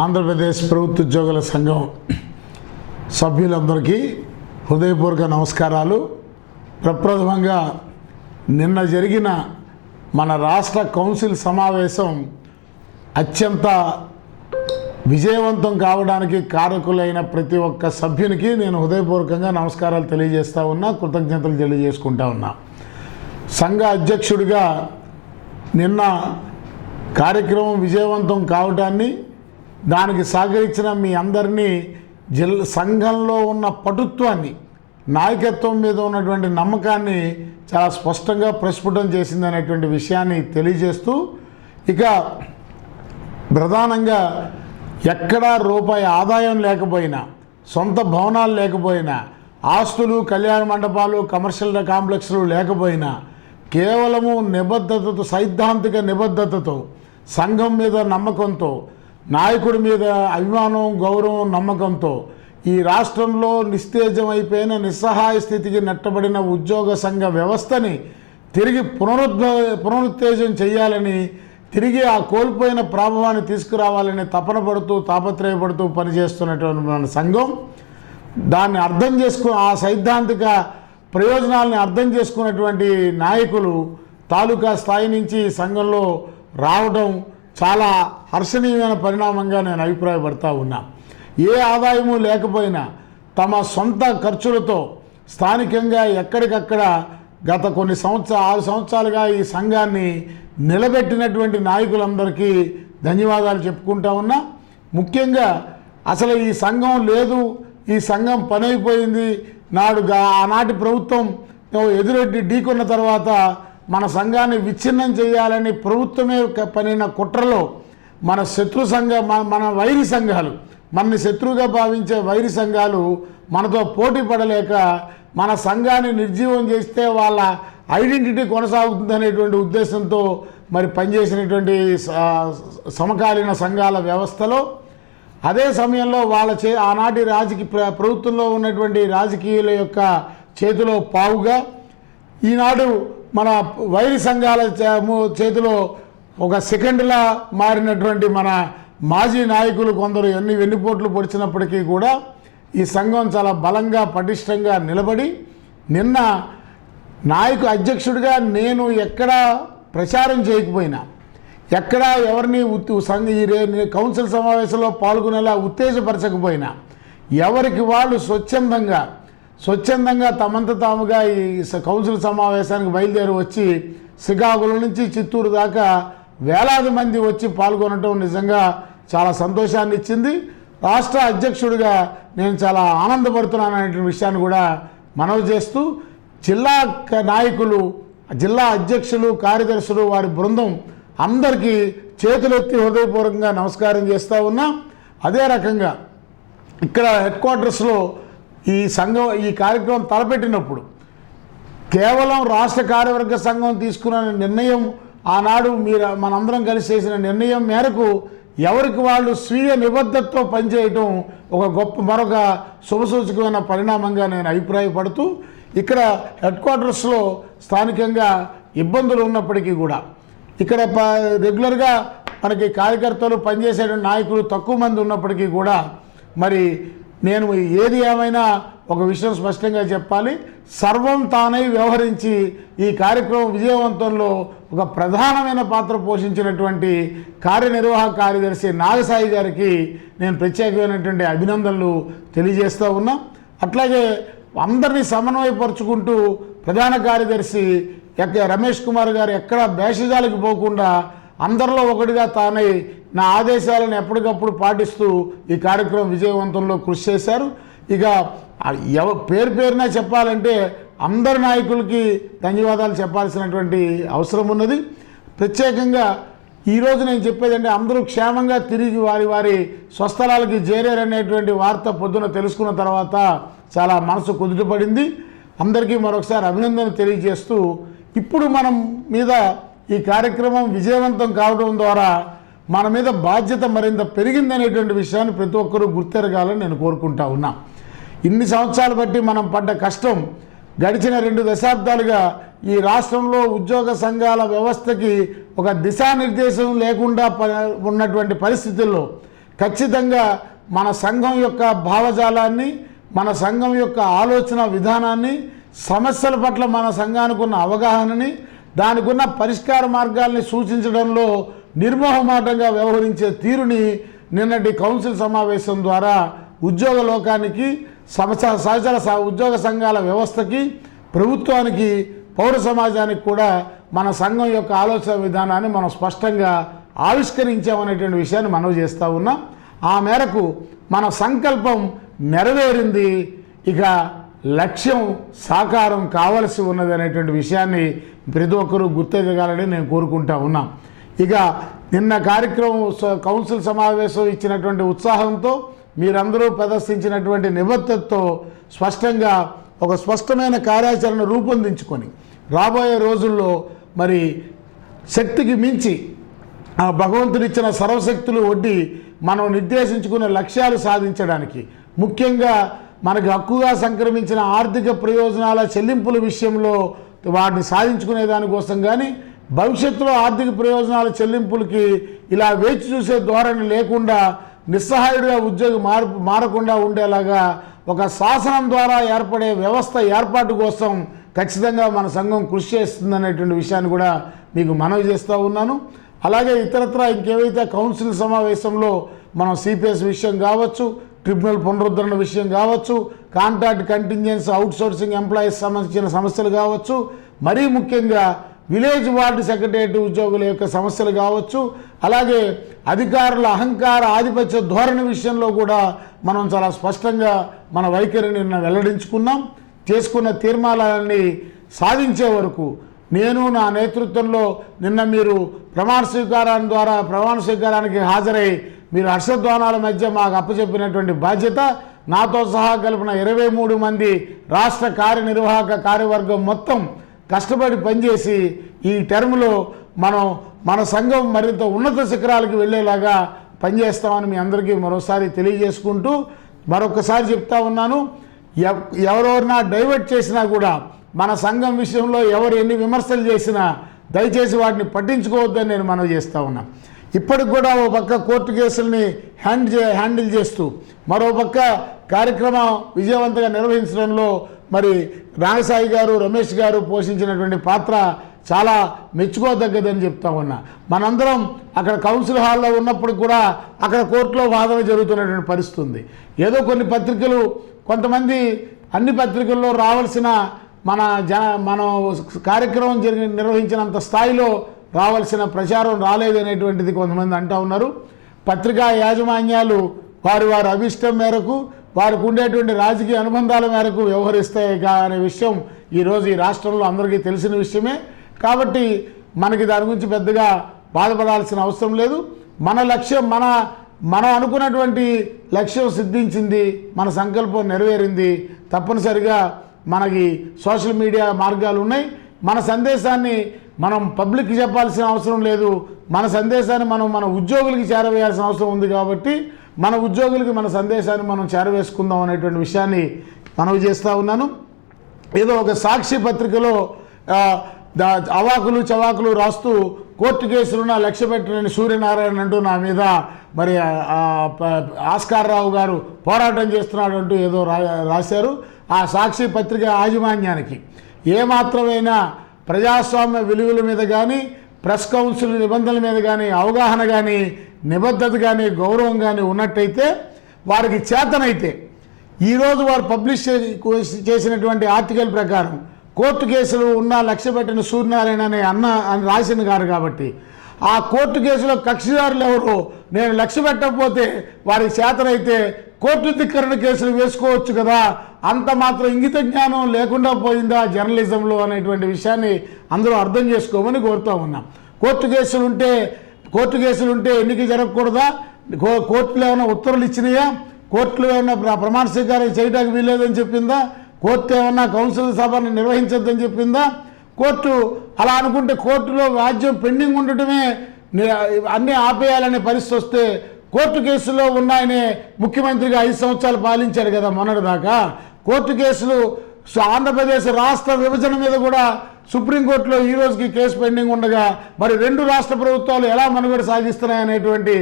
ఆంధ్రప్రదేశ్ ప్రభుత్వ ఉద్యోగుల సంఘం సభ్యులందరికీ హృదయపూర్వక నమస్కారాలు. ప్రప్రథమంగా నిన్న జరిగిన మన రాష్ట్ర కౌన్సిల్ సమావేశం అత్యంత విజయవంతం కావడానికి కారకులైన ప్రతి ఒక్క సభ్యునికి నేను హృదయపూర్వకంగా నమస్కారాలు తెలియజేస్తా ఉన్నా కృతజ్ఞతలు తెలియజేసుకుంటా ఉన్నా. సంఘ అధ్యక్షుడిగా నిన్న కార్యక్రమం విజయవంతం కావడాన్ని దానికి సహకరించిన మీ అందరినీ జిల్ సంఘంలో ఉన్న పటుత్వాన్ని నాయకత్వం మీద ఉన్నటువంటి నమ్మకాన్ని చాలా స్పష్టంగా ప్రస్ఫుటం చేసింది అనేటువంటి విషయాన్ని తెలియజేస్తూ ఇక ప్రధానంగా ఎక్కడా రూపాయి ఆదాయం లేకపోయినా సొంత భవనాలు లేకపోయినా ఆస్తులు కళ్యాణ మండపాలు కమర్షియల్ కాంప్లెక్స్లు లేకపోయినా కేవలము నిబద్ధతతో సైద్ధాంతిక నిబద్ధతతో సంఘం మీద నమ్మకంతో నాయకుడి మీద అభిమానం గౌరవం నమ్మకంతో ఈ రాష్ట్రంలో నిస్తేజమైపోయిన నిస్సహాయ స్థితికి నెట్టబడిన ఉద్యోగ సంఘ వ్యవస్థని తిరిగి పునరుద్ధ పునరుత్తేజం చేయాలని తిరిగి ఆ కోల్పోయిన ప్రాభవాన్ని తీసుకురావాలని తపన పడుతూ తాపత్రయపడుతూ పనిచేస్తున్నటువంటి మన సంఘం. దాన్ని అర్థం చేసుకు ఆ సైద్ధాంతిక ప్రయోజనాల్ని అర్థం చేసుకున్నటువంటి నాయకులు తాలూకా స్థాయి నుంచి సంఘంలో రావడం చాలా హర్షణీయమైన పరిణామంగా నేను అభిప్రాయపడతా ఉన్నా. ఏ ఆదాయము లేకపోయినా తమ సొంత ఖర్చులతో స్థానికంగా ఎక్కడికక్కడ గత కొన్ని సంవత్సర ఆరు సంవత్సరాలుగా ఈ సంఘాన్ని నిలబెట్టినటువంటి నాయకులందరికీ ధన్యవాదాలు చెప్పుకుంటా ఉన్నా. ముఖ్యంగా అసలు ఈ సంఘం లేదు ఈ సంఘం పని అయిపోయింది నాడు ఆనాటి ప్రభుత్వం ఎదురొడ్డి ఢీకొన్న తర్వాత మన సంఘాన్ని విచ్ఛిన్నం చేయాలని ప్రభుత్వమే పనిన కుట్రలో మన శత్రు సంఘ మన మన వైరి సంఘాలు మనని శత్రువుగా భావించే వైరి సంఘాలు మనతో పోటీ పడలేక మన సంఘాన్ని నిర్జీవం చేస్తే వాళ్ళ ఐడెంటిటీ కొనసాగుతుంది అనేటువంటి ఉద్దేశంతో మరి పనిచేసినటువంటి సమకాలీన సంఘాల వ్యవస్థలో అదే సమయంలో వాళ్ళ చే ఆనాటి రాజకీయ ప్రభుత్వంలో ఉన్నటువంటి రాజకీయుల యొక్క చేతిలో పావుగా ఈనాడు మన వైరి సంఘాల చేతిలో ఒక సెకండ్లా మారినటువంటి మన మాజీ నాయకులు కొందరు ఎన్ని వెన్నుపోట్లు పొడిచినప్పటికీ కూడా ఈ సంఘం చాలా బలంగా పటిష్టంగా నిలబడి నిన్న నాయకు అధ్యక్షుడిగా నేను ఎక్కడా ప్రచారం చేయకపోయినా ఎక్కడా ఎవరిని సంఘ ఈ రే- కౌన్సిల్ సమావేశంలో పాల్గొనేలా ఉత్తేజపరచకపోయినా ఎవరికి వాళ్ళు స్వచ్ఛందంగా స్వచ్ఛందంగా తమంత తాముగా ఈ కౌన్సిల్ సమావేశానికి బయలుదేరి వచ్చి శ్రీకాకుళం నుంచి చిత్తూరు దాకా వేలాది మంది వచ్చి పాల్గొనటం నిజంగా చాలా సంతోషాన్ని ఇచ్చింది. రాష్ట్ర అధ్యక్షుడిగా నేను చాలా ఆనందపడుతున్నాను అనే విషయాన్ని కూడా మనవి చేస్తూ జిల్లా క- నాయకులు జిల్లా అధ్యక్షులు కార్యదర్శులు వారి బృందం అందరికీ చేతులెత్తి హృదయపూర్వకంగా నమస్కారం చేస్తూ ఉన్నా. అదే రకంగా ఇక్కడ హెడ్ క్వార్టర్స్లో ఈ సంఘం ఈ కార్యక్రమం తలపెట్టినప్పుడు కేవలం రాష్ట్ర కార్యవర్గ సంఘం తీసుకున్న నిర్ణయం ఆనాడు మీరు మనందరం కలిసి చేసిన నిర్ణయం మేరకు ఎవరికి వాళ్ళు స్వీయ నిబద్ధతతో పనిచేయటం ఒక గొప్ప మరొక శుభసూచకమైన పరిణామంగా నేను అభిప్రాయపడుతూ ఇక్కడ హెడ్ క్వార్టర్స్లో స్థానికంగా ఇబ్బందులు ఉన్నప్పటికీ కూడా ఇక్కడ ప రెగ్యులర్గా మనకి కార్యకర్తలు పనిచేసే నాయకులు తక్కువ మంది ఉన్నప్పటికీ కూడా మరి నేను ఏది ఏమైనా ఒక విషయం స్పష్టంగా చెప్పాలి. సర్వం తానై వ్యవహరించి ఈ కార్యక్రమం విజయవంతంలో ఒక ప్రధానమైన పాత్ర పోషించినటువంటి కార్యనిర్వాహక కార్యదర్శి నాగసాయి గారికి నేను ప్రత్యేకమైనటువంటి అభినందనలు తెలియజేస్తూ ఉన్నా. అట్లాగే అందరినీ సమన్వయపరుచుకుంటూ ప్రధాన కార్యదర్శి ఎక్క రమేష్ కుమార్ గారు ఎక్కడ భేషజాలకు పోకుండా అందరిలో ఒకటిగా తానై నా ఆదేశాలను ఎప్పటికప్పుడు పాటిస్తూ ఈ కార్యక్రమం విజయవంతంలో కృషి చేశారు. ఇక ఎవ పేరు పేరున చెప్పాలంటే అందరి నాయకులకి ధన్యవాదాలు చెప్పాల్సినటువంటి అవసరం ఉన్నది. ప్రత్యేకంగా ఈరోజు నేను చెప్పేదంటే అందరూ క్షేమంగా తిరిగి వారి వారి స్వస్థలాలకి చేరారనేటువంటి వార్త పొద్దున తెలుసుకున్న తర్వాత చాలా మనసు కుదుటపడింది. అందరికీ మరొకసారి అభినందన తెలియజేస్తూ ఇప్పుడు మనం మీద ఈ కార్యక్రమం విజయవంతం కావడం ద్వారా మన మీద బాధ్యత మరింత పెరిగిందనేటువంటి విషయాన్ని ప్రతి ఒక్కరూ గుర్తెరగాలని నేను కోరుకుంటా ఉన్నా. ఇన్ని సంవత్సరాలు బట్టి మనం పడ్డ కష్టం గడిచిన రెండు దశాబ్దాలుగా ఈ రాష్ట్రంలో ఉద్యోగ సంఘాల వ్యవస్థకి ఒక దిశానిర్దేశం లేకుండా ప- ఉన్నటువంటి పరిస్థితుల్లో ఖచ్చితంగా మన సంఘం యొక్క భావజాలాన్ని మన సంఘం యొక్క ఆలోచన విధానాన్ని సమస్యల పట్ల మన సంఘానికి ఉన్న అవగాహనని దానికి ఉన్న పరిష్కార మార్గాల్ని సూచించడంలో నిర్మోహమాటంగా వ్యవహరించే తీరుని నిన్నటి కౌన్సిల్ సమావేశం ద్వారా ఉద్యోగ లోకానికి సమస్య సహచర ఉద్యోగ సంఘాల వ్యవస్థకి ప్రభుత్వానికి పౌర సమాజానికి కూడా మన సంఘం యొక్క ఆలోచన విధానాన్ని మనం స్పష్టంగా ఆవిష్కరించామనేటువంటి విషయాన్ని మనవి చేస్తూ ఉన్నాం. ఆ మేరకు మన సంకల్పం నెరవేరింది. ఇక లక్ష్యం సాకారం కావలసి ఉన్నది అనేటువంటి విషయాన్ని ప్రతి ఒక్కరూ గుర్తెరగాలని నేను కోరుకుంటా ఉన్నాం. ఇక నిన్న కార్యక్రమం స- కౌన్సిల్ సమావేశం ఇచ్చినటువంటి ఉత్సాహంతో మీరందరూ ప్రదర్శించినటువంటి నిబద్ధతతో స్పష్టంగా ఒక స్పష్టమైన కార్యాచరణ రూపొందించుకొని రాబోయే రోజుల్లో మరి శక్తికి మించి ఆ భగవంతుడిచ్చిన సర్వశక్తులు ఒడ్డి మనం నిర్దేశించుకున్న లక్ష్యాలు సాధించడానికి ముఖ్యంగా మనకు హక్కుగా సంక్రమించిన ఆర్థిక ప్రయోజనాల చెల్లింపుల విషయంలో వాటిని సాధించుకునే దానికోసం కానీ భవిష్యత్తులో ఆర్థిక ప్రయోజనాల చెల్లింపులకి ఇలా వేచి చూసే ధోరణి లేకుండా నిస్సహాయుడిగా ఉద్యోగి మారు మారకుండా ఉండేలాగా ఒక శాసనం ద్వారా ఏర్పడే వ్యవస్థ ఏర్పాటు కోసం ఖచ్చితంగా మన సంఘం కృషి చేస్తుందనేటువంటి విషయాన్ని కూడా మీకు మనవి చేస్తూ ఉన్నాను. అలాగే ఇతరత్ర ఇంకేవైతే కౌన్సిల్ సమావేశంలో మనం సిపిఎస్ విషయం కావచ్చు ట్రిబ్యునల్ పునరుద్ధరణ విషయం కావచ్చు కాంట్రాక్ట్ కంటింజెన్స్ అవుట్సోర్సింగ్ ఎంప్లాయీస్ సంబంధించిన సమస్యలు కావచ్చు మరీ ముఖ్యంగా విలేజ్ వార్డు సెక్రటరియట్ ఉద్యోగుల యొక్క సమస్యలు కావచ్చు అలాగే అధికారుల అహంకార ఆధిపత్య ధోరణి విషయంలో కూడా మనం చాలా స్పష్టంగా మన వైఖరిని నిన్న వెల్లడించుకున్నాం. చేసుకున్న తీర్మానాలన్నీ సాధించే వరకు నేను నా నేతృత్వంలో నిన్న మీరు ప్రమాణ స్వీకారం ద్వారా ప్రమాణ స్వీకారానికి హాజరై మీరు హర్షధ్వానాల మధ్య మాకు అప్పచెప్పినటువంటి బాధ్యత. నాతో సహా కలిపిన ఇరవై మూడు మంది రాష్ట్ర కార్యనిర్వాహక కార్యవర్గం మొత్తం కష్టపడి పనిచేసి ఈ టర్మ్లో మనం మన సంఘం మరింత ఉన్నత శిఖరాలకు వెళ్ళేలాగా పనిచేస్తామని మీ అందరికీ మరోసారి తెలియజేసుకుంటూ మరొకసారి చెప్తా ఉన్నాను. ఎవరెవరినా డైవర్ట్ చేసినా కూడా మన సంఘం విషయంలో ఎవరు ఎన్ని విమర్శలు చేసినా దయచేసి వాటిని పట్టించుకోవద్దని నేను మనవి చేస్తా ఉన్నా. ఇప్పటికి కూడా ఓ పక్క కోర్టు కేసుల్ని హ్యాండ్ చే హ్యాండిల్ చేస్తూ మరో పక్క కార్యక్రమం విజయవంతంగా నిర్వహించడంలో మరి నాగసాయి గారు రమేష్ గారు పోషించినటువంటి పాత్ర చాలా మెచ్చుకోదగ్గదని చెప్తా ఉన్నా. మనందరం అక్కడ కౌన్సిల్ హాల్లో ఉన్నప్పుడు కూడా అక్కడ కోర్టులో వాదన జరుగుతున్నటువంటి పరిస్థితి ఉంది. ఏదో కొన్ని పత్రికలు కొంతమంది అన్ని పత్రికల్లో రావాల్సిన మన జన మనం కార్యక్రమం జరిగి నిర్వహించినంత స్థాయిలో రావాల్సిన ప్రచారం రాలేదనేటువంటిది కొంతమంది అంటూ ఉన్నారు. పత్రికా యాజమాన్యాలు వారి వారి అభిష్టం మేరకు వారికి ఉండేటువంటి రాజకీయ అనుబంధాల మేరకు వ్యవహరిస్తాయి అనే విషయం ఈరోజు ఈ రాష్ట్రంలో అందరికీ తెలిసిన విషయమే. కాబట్టి మనకి దాని గురించి పెద్దగా బాధపడాల్సిన అవసరం లేదు. మన లక్ష్యం మన మనం అనుకున్నటువంటి లక్ష్యం సిద్ధించింది మన సంకల్పం నెరవేరింది. తప్పనిసరిగా మనకి సోషల్ మీడియా మార్గాలు ఉన్నాయి. మన సందేశాన్ని మనం పబ్లిక్కి చెప్పాల్సిన అవసరం లేదు. మన సందేశాన్ని మనం మన ఉద్యోగులకి చేరవేయాల్సిన అవసరం ఉంది కాబట్టి మన ఉద్యోగులకి మన సందేశాన్ని మనం చేరవేసుకుందాం అనేటువంటి విషయాన్ని మనవి చేస్తూ ఉన్నాను. ఏదో ఒక సాక్షి పత్రికలో అవాకులు చవాకులు రాస్తూ కోర్టు కేసులున్న లక్ష్య పెట్టినని సూర్యనారాయణ అంటూ నా మీద మరి ఆస్కార్రావు ఆస్కార్ రావు గారు పోరాటం చేస్తున్నాడు అంటూ ఏదో రా రాశారు. ఆ సాక్షి పత్రిక యాజమాన్యానికి. ఏమాత్రమైనా ప్రజాస్వామ్య విలువల మీద కానీ ప్రెస్ కౌన్సిల్ నిబంధనల మీద కానీ అవగాహన కానీ నిబద్ధత కానీ గౌరవం కానీ ఉన్నట్టయితే వారికి చేతనైతే ఈరోజు వారు పబ్లిష్ చేసినటువంటి ఆర్టికల్ ప్రకారం కోర్టు కేసులు ఉన్న లక్ష్య పెట్టిన సూర్యనారాయణ అనే అన్న అని రాసిన గారు కాబట్టి ఆ కోర్టు కేసులో కక్షిదారులు ఎవరు నేను లక్ష్య పెట్టకపోతే వారికి చేతనైతే కోర్టు ధిక్కరణ కేసులు వేసుకోవచ్చు కదా. అంత మాత్రం ఇంగిత జ్ఞానం లేకుండా పోయిందా జర్నలిజంలో అనేటువంటి విషయాన్ని అందరూ అర్థం చేసుకోమని కోరుతా ఉన్నాం. కోర్టు కేసులు ఉంటే కోర్టు కేసులు ఉంటే ఎన్నిక జరగకూడదా? కో- ఏమైనా ఉత్తర్వులు ఇచ్చినాయా? కోర్టులో ఏమైనా ప్ర- ప్రమాణ స్వీకారం చేయడానికి వీల్లేదని చెప్పిందా? కోర్టు ఏమన్నా కౌన్సిల్ సభను నిర్వహించద్దని చెప్పిందా? కోర్టు అలా అనుకుంటే కోర్టులో వ్యాజ్యం పెండింగ్ ఉండటమే అన్నీ ఆపేయాలనే పరిస్థితి వస్తే కోర్టు కేసులో ఉన్నాయనే ముఖ్యమంత్రిగా ఐదు సంవత్సరాలు పాలించారు కదా మొన్నటిదాకా. కోర్టు కేసులు ఆంధ్రప్రదేశ్ రాష్ట్ర విభజన మీద కూడా సుప్రీంకోర్టులో ఈ రోజుకి కేసు పెండింగ్ ఉండగా మరి రెండు రాష్ట్ర ప్రభుత్వాలు ఎలా మనుగడ సాగిస్తున్నాయనేటువంటి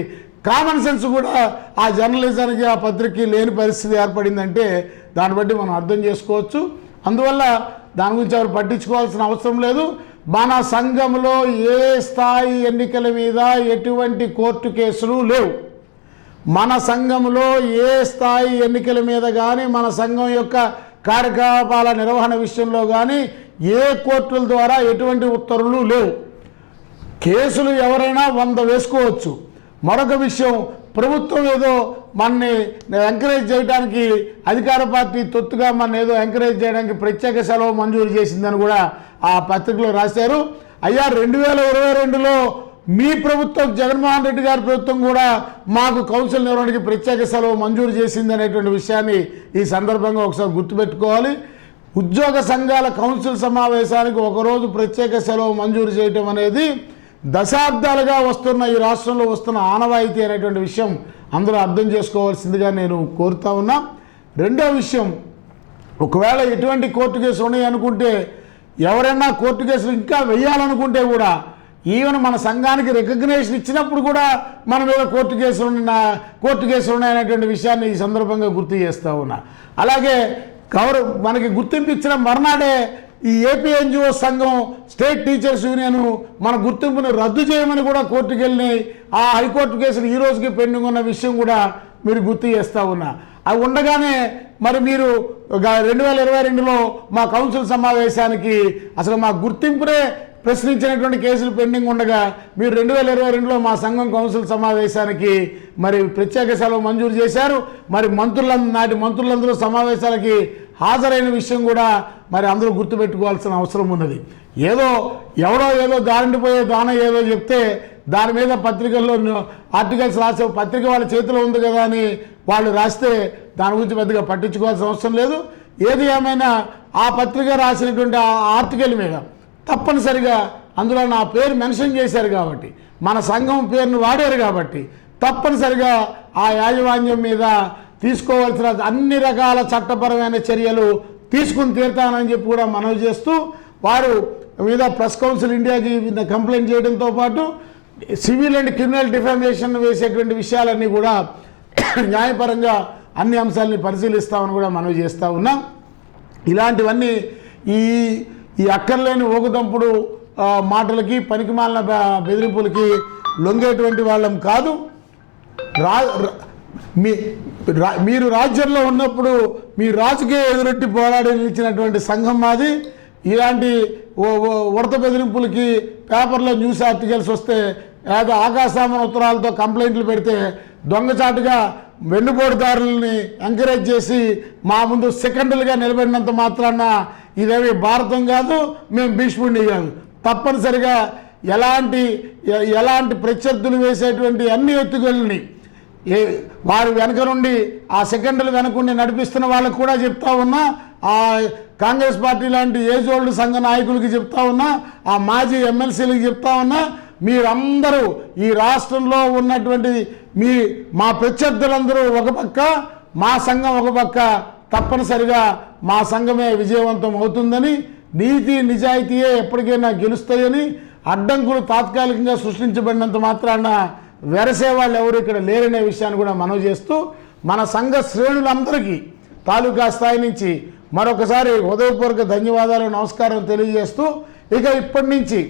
కామన్ సెన్స్ కూడా ఆ జర్నలిజానికి ఆ పత్రికకి లేని పరిస్థితి ఏర్పడిందంటే దాన్ని బట్టి మనం అర్థం చేసుకోవచ్చు. అందువల్ల దాని గురించి ఎవరు పట్టించుకోవాల్సిన అవసరం లేదు. మన సంఘంలో ఏ స్థాయి ఎన్నికల మీద ఎటువంటి కోర్టు కేసులు లేవు. మన సంఘంలో ఏ స్థాయి ఎన్నికల మీద కానీ మన సంఘం యొక్క కార్యకలాపాల నిర్వహణ విషయంలో కానీ ఏ కోర్టుల ద్వారా ఎటువంటి ఉత్తర్వులు లేవు. కేసులు ఎవరైనా వంద వేసుకోవచ్చు. మరొక విషయం ప్రభుత్వం ఏదో మనని ఎంకరేజ్ చేయడానికి అధికార పార్టీ తొత్తుగా మన ఏదో ఎంకరేజ్ చేయడానికి ప్రత్యేక సెలవు మంజూరు చేసిందని కూడా ఆ పత్రికలో రాశారు. అయ్యా రెండు వేల ఇరవై రెండులో మీ ప్రభుత్వం జగన్మోహన్ రెడ్డి గారి ప్రభుత్వం కూడా మాకు కౌన్సిల్ నిర్వహణకి ప్రత్యేక సెలవు మంజూరు చేసింది అనేటువంటి విషయాన్ని ఈ సందర్భంగా ఒకసారి గుర్తుపెట్టుకోవాలి. ఉద్యోగ సంఘాల కౌన్సిల్ సమావేశానికి ఒకరోజు ప్రత్యేక సెలవు మంజూరు చేయటం అనేది దశాబ్దాలుగా వస్తున్న ఈ రాష్ట్రంలో వస్తున్న ఆనవాయితీ అనేటువంటి విషయం అందరూ అర్థం చేసుకోవాల్సిందిగా నేను కోరుతా ఉన్నా. రెండో విషయం ఒకవేళ ఎటువంటి కోర్టు కేసులు ఉన్నాయి అనుకుంటే ఎవరైనా కోర్టు కేసులు ఇంకా వెయ్యాలనుకుంటే కూడా ఈవెన్ మన సంఘానికి రికగ్నేషన్ ఇచ్చినప్పుడు కూడా మన మీద కోర్టు కేసులు ఉన్న కోర్టు కేసులు ఉన్నాయనేటువంటి విషయాన్ని ఈ సందర్భంగా గుర్తు చేస్తూ ఉన్నా. అలాగే గౌరవ మనకి గుర్తింపు ఇచ్చిన మర్నాడే ఈ ఏపీ ఎన్జిఓ సంఘం స్టేట్ టీచర్స్ యూనియన్ మన గుర్తింపును రద్దు చేయమని కూడా కోర్టుకు వెళ్ళి ఆ హైకోర్టు కేసులు ఈ రోజుకి పెండింగ్ ఉన్న విషయం కూడా మీరు గుర్తు చేస్తూ ఉన్నా. అవి ఉండగానే మరి మీరు రెండు వేల ఇరవై రెండులో మా కౌన్సిల్ సమావేశానికి అసలు మా గుర్తింపునే ప్రశ్నించినటువంటి కేసులు పెండింగ్ ఉండగా మీరు రెండు వేల ఇరవై రెండులో మా సంఘం కౌన్సిల్ సమావేశానికి మరి ప్రత్యేక సెలవు మంజూరు చేశారు. మరి మంత్రుల నాటి మంత్రులందరూ సమావేశాలకి హాజరైన విషయం కూడా మరి అందరూ గుర్తుపెట్టుకోవాల్సిన అవసరం ఉన్నది. ఏదో ఎవరో ఏదో దారిండిపోయే దాన ఏదో చెప్తే దాని మీద పత్రికల్లో ఆర్టికల్స్ రాసే పత్రిక వాళ్ళ చేతిలో ఉంది కదా అని వాళ్ళు రాస్తే దాని గురించి పెద్దగా పట్టించుకోవాల్సిన అవసరం లేదు. ఏది ఏమైనా ఆ పత్రిక రాసినటువంటి ఆ ఆర్టికల్ మీద తప్పనిసరిగా అందులో నా పేరు మెన్షన్ చేశారు కాబట్టి మన సంఘం పేరును వాడారు కాబట్టి తప్పనిసరిగా ఆ యాజమాన్యం మీద తీసుకోవాల్సిన అన్ని రకాల చట్టపరమైన చర్యలు తీసుకుని తీరుతానని చెప్పి కూడా మనవి చేస్తూ వారు మీద ప్రెస్ కౌన్సిల్ ఇండియాకి కంప్లైంట్ చేయడంతో పాటు సివిల్ అండ్ క్రిమినల్ డిఫామేషన్ వేసేటువంటి విషయాలన్నీ కూడా న్యాయపరంగా అన్ని అంశాలని పరిశీలిస్తామని కూడా మనవి చేస్తూ ఉన్నాం. ఇలాంటివన్నీ ఈ ఈ అక్కర్లేని ఊగుదంపుడు మాటలకి పనికిమాలిన బెదిరింపులకి లొంగేటువంటి వాళ్ళం కాదు. రా మీ రా- మీరు రాజ్యంలో ఉన్నప్పుడు మీ రాజుకే ఎదురొట్టి పోరాడి నిలిచినటువంటి సంఘం మాది. ఇలాంటి ఓ- ఉడత బెదిరింపులకి పేపర్లో న్యూస్ ఆర్టికల్స్ వస్తే ఏదో ఆకాశామన ఉత్తరాలతో కంప్లైంట్లు పెడితే దొంగచాటుగా వెన్నుపోటుదారుల్ని ఎంకరేజ్ చేసి మా ముందు సెకండ్లుగా నిలబడినంత మాత్రాన ఇదేమి భారతం కాదు మేము భీష్ముడిని కాదు తప్పనిసరిగా ఎలాంటి ఎలాంటి ప్రత్యర్థులు వేసేటువంటి అన్ని ఎత్తుగల్ని ఏ వారు వెనక నుండి ఆ సెకండ్లు వెనకుండి నడిపిస్తున్న వాళ్ళకు కూడా చెప్తా ఉన్నా ఆ కాంగ్రెస్ పార్టీ లాంటి ఏజ్ ఓల్డ్ సంఘ నాయకులకి చెప్తా ఉన్నా ఆ మాజీ ఎమ్మెల్సీలకు చెప్తా ఉన్నా మీరందరూ ఈ రాష్ట్రంలో ఉన్నటువంటి మీ మా ప్రత్యర్థులందరూ ఒక పక్క మా సంఘం ఒక పక్క తప్పనిసరిగా మా సంఘమే విజయవంతం అవుతుందని నీతి నిజాయితీయే ఎప్పటికైనా గెలుస్తాయని అడ్డంకులు తాత్కాలికంగా సృష్టించబడినంత మాత్రాన వెరసే వాళ్ళు ఎవరు ఇక్కడ లేరనే విషయాన్ని కూడా మనవి చేస్తూ మన సంఘ శ్రేణులందరికీ తాలూకా స్థాయి నుంచి మరొకసారి హృదయపూర్వక ధన్యవాదాలు నమస్కారం తెలియజేస్తూ ఇక ఇప్పటి నుంచి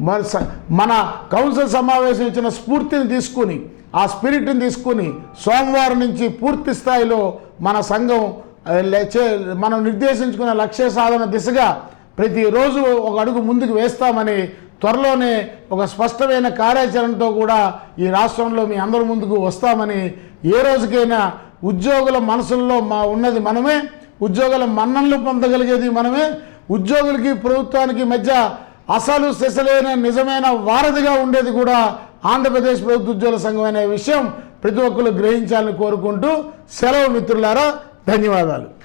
మన స- మన కౌన్సిల్ సమావేశం ఇచ్చిన స్ఫూర్తిని తీసుకుని ఆ స్పిరిట్ని తీసుకుని సోమవారం నుంచి పూర్తి స్థాయిలో మన సంఘం మనం నిర్దేశించుకున్న లక్ష్య సాధన దిశగా ప్రతిరోజు ఒక అడుగు ముందుకు వేస్తామని త్వరలోనే ఒక స్పష్టమైన కార్యాచరణతో కూడా ఈ రాష్ట్రంలో మీ అందరి ముందుకు వస్తామని ఏ రోజుకైనా ఉద్యోగుల మనసుల్లో మా ఉన్నది మనమే ఉద్యోగుల మన్ననలు పొందగలిగేది మనమే ఉద్యోగులకి ప్రభుత్వానికి మధ్య అసలు సెసలైన నిజమైన వారధిగా ఉండేది కూడా ఆంధ్రప్రదేశ్ ప్రభుత్వ ఉద్యోగుల సంఘం అనే విషయం ప్రతి ఒక్కరు గ్రహించాలని కోరుకుంటూ సెలవు మిత్రులారా ధన్యవాదాలు.